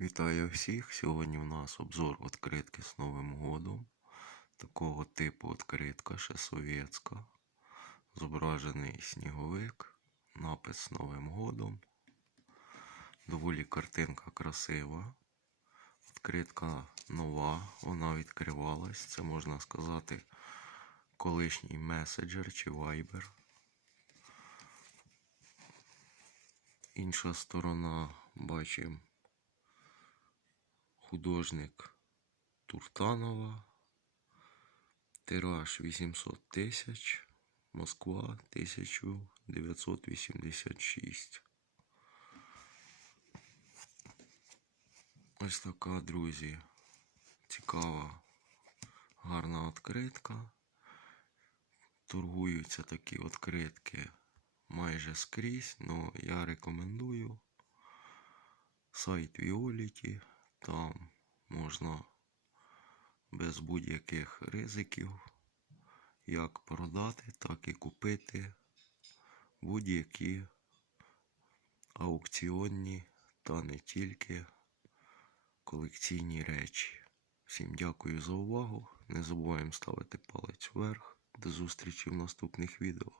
Вітаю всіх! Сьогодні у нас обзор відкритки з Новим годом. Такого типу відкритка, ще совєтська. Зображений сніговик, напис з Новим годом. Доволі картинка красива. Відкритка нова, вона відкривалась. Це можна сказати колишній меседжер чи вайбер. Інша сторона бачимо художник Туртанова. Тираж 800 тисяч. Москва 1986. Ось така, друзі. Цікава, гарна відкритка. Торгуються такі відкритки майже скрізь, але я рекомендую сайт Violet. Можна без будь-яких ризиків як продати, так і купити будь-які аукціонні та не тільки колекційні речі. Всім дякую за увагу. Не забуваємо ставити палець вверх. До зустрічі в наступних відео.